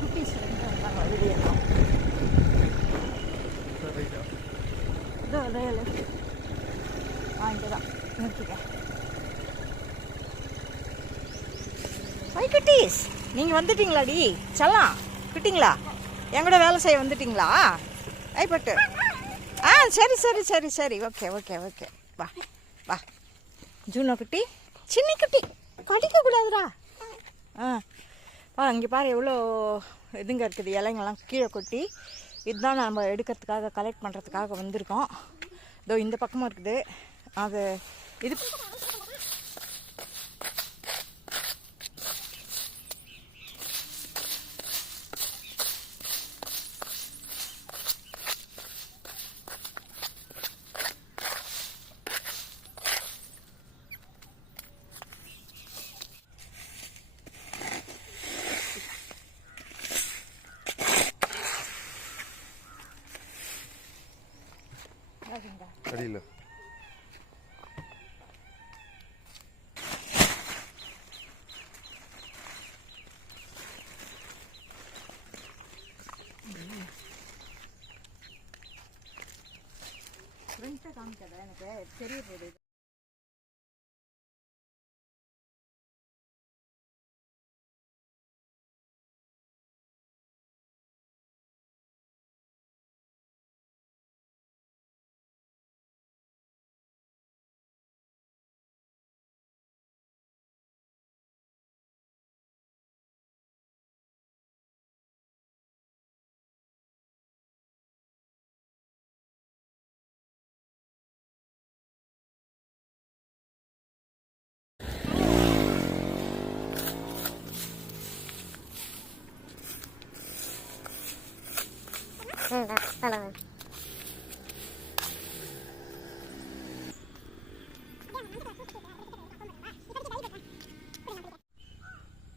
குட்டீஸ் வெளியேறோம். இதோ இங்கே தான் நிறுத்திக்க. ஹை குட்டீஸ், நீங்கள் வந்துட்டீங்களாடி? செல்லாம் குட்டிங்களா, என் கூட வேலை செய்ய வந்துட்டீங்களா? ஐப்பட்டு சரி சரி சரி சரி, ஓகே ஓகே ஓகே. வா வா ஜூனோ குட்டி, சின்ன குட்டி, கடிக்கக்கூடாதுடா. இங்கே பாரு எவ்வளோ இதுங்க இருக்குது, இலைங்கெல்லாம் கீழே கொட்டி. இதுதான் நம்ம எடுக்கிறதுக்காக, கலெக்ட் பண்ணுறதுக்காக வந்திருக்கோம். இதோ இந்த பக்கமும் இருக்குது. அது இது அடியில் ஃப்ரெண்ட்ஸை காமிக்காத, எனக்கு தெரிய போகுது.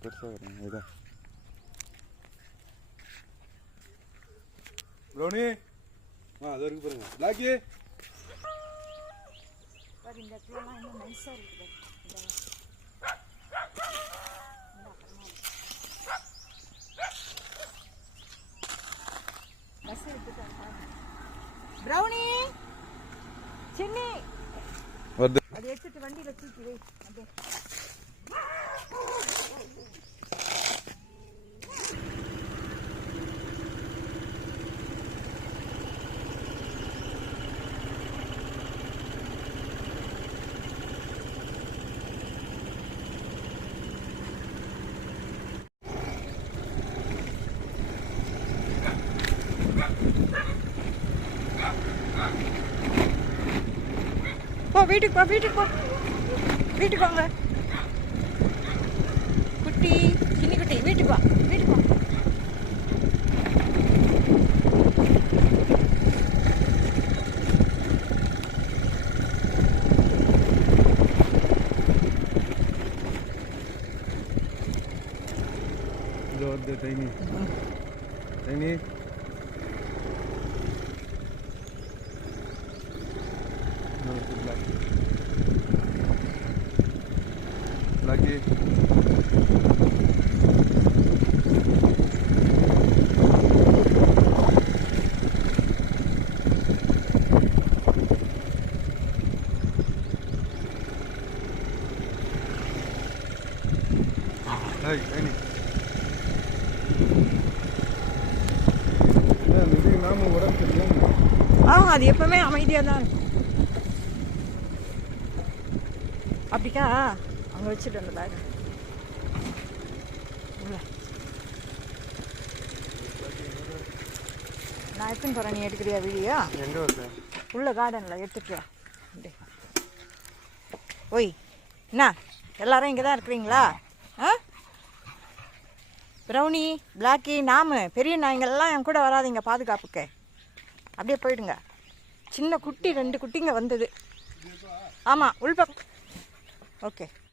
பெருசாக வரேன். இதான் ப்ரௌனி, அது வரைக்கும் பாருங்க. பிளாக்கி, இந்த இடத்துலலாம் இன்னும் நைஸாக இருக்குது. பஸ் எடுத்துட்டாங்க. ப்ரௌனி, சின்னி, அது எடுத்துட்டு வண்டியில் தூக்கி வை. அப்படியே போ, வீட்டுக்கு போ, வீட்டுக்கு போ, வீட்டுக்கு வாங்க. குட்டி, சின்ன குட்டி, வீட்டுக்கு வா, வீட்டுக்கு வா. இது வருது tiny, tiny. Lagi. Hai, ini. இது நாம உடம்பு சரியில்லை. அது எப்பவுமே அமைதியாக தான் இருக்கும். அப்படிக்கா அங்கே வச்சுட்டு வந்த பேக் உள்ள நான் எடுத்துன்னு போகிறேன். நீ எடுக்கிறியா வீடியோ? எங்கே வருது? உள்ள கார்டனில் எடுத்துட்டியா? ஓய், என்ன எல்லாரும் இங்கே தான் இருக்கிறீங்களா? ப்ரௌனி, பிளாக்கி, நாமு, பெரிய நாய்ங்கள்லாம் என் கூட வராதிங்க பாதுகாப்புக்கு. அப்படியே போயிடுங்க. சின்ன குட்டி 2 குட்டிங்க வந்தது. ஆமாம், உள்பக்கம். ஓகே.